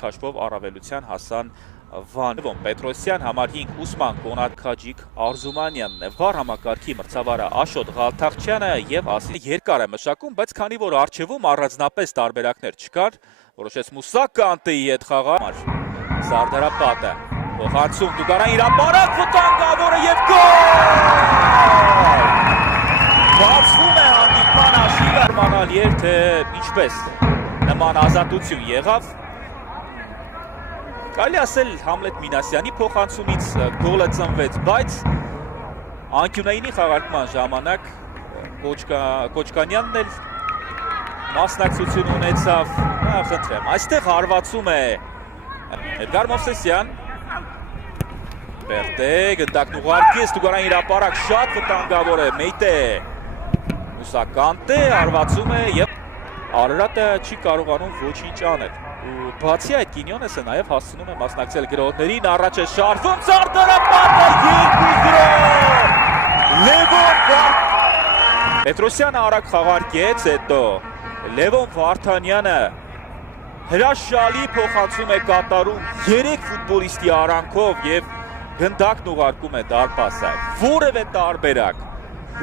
Քաշվով առավելության հասան Վանևոն Պետրոսյան, համար 5 Ուսման Կոնատ Քաջիկ Արզումանյանն է, վառ համակարգի մրցավարը Աշոտ Ղալթախչյանը եւ ասի երկար է մշակում, բայց քանի որ առջևում առանձնապես տարբերակներ չկար, որոշեց Մուսա Կանտեի հետ խաղալ։ Սարդարապատը փոխանցում Դուգարան իրապարակ վտանգավորը եւ գոլ։ Բացվում է հանդիպման հաշիվը, մանալ երթ ինչպես նման ազատություն եղավ։ Կարելի ասել Համլետ Մինասյանի փոխանցումից գոլը ծնվեց, բայց անկյունայինի խաղարկման ժամանակ Կոչկանյանն էլ մասնակցություն ունեցավ, խնդրեմ, այստեղ հարվածում է Էդգար Մովսեսյան, Բերտե, գնդակն ուղարկեց, Դուգարան իրապարակ շատ վտանգավոր է, Մեյտե, Մուսա Կանտե հարվածում է եւ Արարատը չի կարողանում ոչինչ անել։ Բացի այդ Կինյոնեսը նաև հասցնում է մասնակցել գրողներին, առաջ է շարժվում Սարդարապատը 2-0 Լևոն Պետրոսյանը արագ խաղարկեց, հետո Լևոն Վարդանյանը հրաշալի փոխանցում է կատարում 3 ֆուտբոլիստի արանքով եւ գնդակն ուղարկում է դարպասը։ Որևէ տարբերակ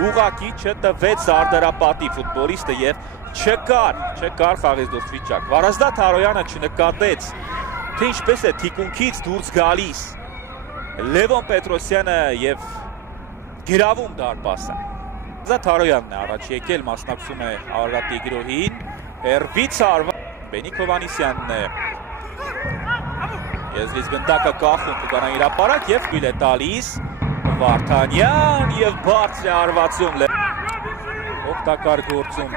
ուղղակի չտվեց Սարդարապատի ֆուտբոլիստը եւ չկար խաղից դուրս վիճակ։ Վարազդատ Հարոյանը չնկատեց, թե ինչպես է թիկունքից դուրս գալիս Լևոն Պետրոսյանը եւ գրավում դարպասը։ Վարազդատ Հարոյանն է առաջ եկել, մասնակցում է Արարատի գրոհին, հերվից արված Բենիկ Հովանիսյանն է։ Եզրից գնդակը կախում Դուգարան իրապարակ եւ գույլ է տալիս Վարդանյան եւ բարձր է արվածում օգտակար գործում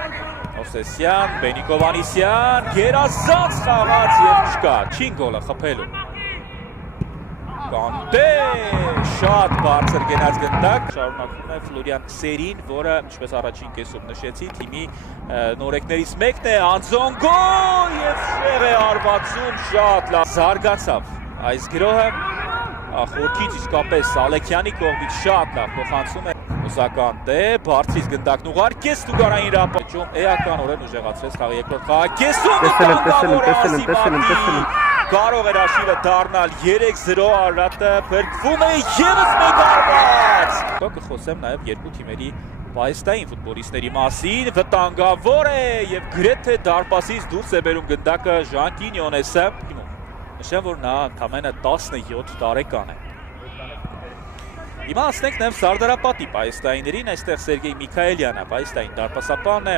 Մովսեսյան, Բենիկ Հովանիսյան, գերազանց խաղաց եւ չկա, չին գոլը խփելու։ Կանտե շատ բարձր գնաց գնդակ, շարունակվում է Ֆլորյան Սերին, որը ինչպես առաջին կեսում նշեցի, թիմի նորեկներից մեկն է, Անձոնգո եւ շեղ է արվածում շատ լավ զարգացավ այս գրոհը, խորքից իսկապես Սալեքյանի կողմից շատ լավ փոխանցում է Մուսա Կանտե, բարձրից գնդակն ուղարկեց Դուգարան իրապարակում, էականորեն ուժեղացրեց խաղի երկրորդ խաղակեսում, կարող էր հաշիվը դառնալ 3-0 Արարատը փրկվում է եւս մեկ արված։ Կխոսեմ նաեւ երկու թիմերի պայստային ֆուտբոլիստների մասին, վտանգավոր է եւ գրեթե դարպասից դուրս է բերում գնդակը Ժան Կինյոնեսը։ Նշեմ, որ նա ընդամենը 17 տարեկան է։ Հիմա ասենք նաև Սարդարապատի պայստայիներին, այստեղ Սերգեյ Միքայելյանը պայստային դարպասապանն է,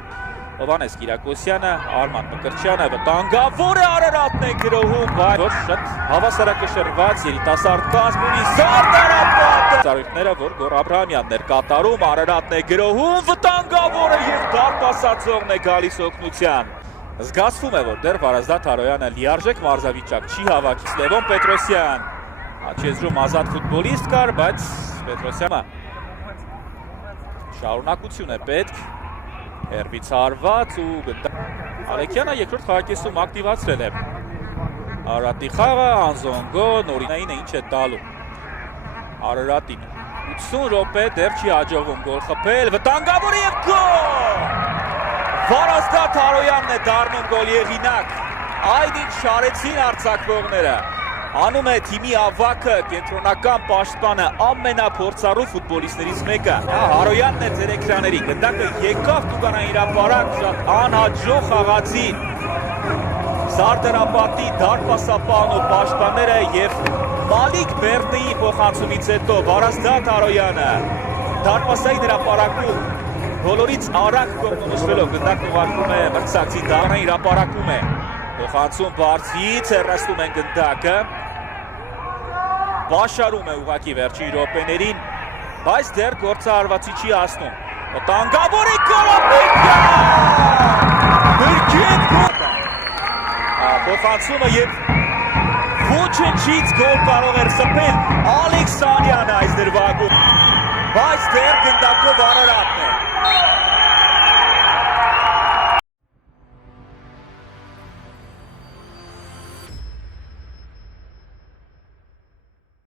Հովանես Կիրակոսյանը, Արման Մկրտչյանը, վտանգավոր է Արարատն է գրոհում, որ շատ հավասարակշռված երիտասարդ կազմ ունի Սարդարապատը։ Ծառայությունները, որ Գոր Աբրահամյանն էր կատարում, Արարատն է գրոհում, վտանգավորը եւ դարպասացողն է գալիս օգնության։ Զգացվում է, որ դեռ Վարազդատ Հարոյանը լիարժեք մարզավիճակ չի հավաքի։ Լևոն Պետրոսյան, աչեզրում ազատ ֆուտբոլիստ կար, բայց Պետրոսյանը շարունակություն է պետք, հերվից հարված ու գնդակ։ Ալեքյանը երկրորդ խաղակեսում ակտիվացրել է Արարատի խաղը, Անձոնգո նորինային է ինչ է տալու Արարատին։ 80 րոպե դեռ չի հաջողվում գոլ խփել, վտանգավոր եւ գոլ։ Վարազդատ Հարոյանն է դառնում գոլ եղինակ, այդ ինչ շարեցին արձակվողները, անում է թիմի ավակը, կենտրոնական պաշտպանը ամենափորձառու ֆուտբոլիստներից մեկը, Հարոյանն է ձեր էկրաների, գնդակը եկավ Դուգարան իրապարակ, շատ անհաջող խաղացին Սարդարապատի դարպասապահն ու պաշտպանները եւ Մալիկ Բերտեի փոխանցումից հետո Վարազդատ Հարոյանը դարպասային հրապարակում բոլորից արագ կողմնշվելով գնդակն ուղարկում է մրցակցի Դուգարան իրապարակում է փոխանցում բարձրից հեռացնում են գնդակը բաշարում է ուղղակի վերջին րոպեներին բայց դեռ գործը հարվածի չի հասնում վտանգավոր է Կարապետյան փոխանցումը եւ ոչնչից գոլ կարող էր սփել Ալեքսանյանը այս դրվագում բայց դեռ գնդակով Արարատն է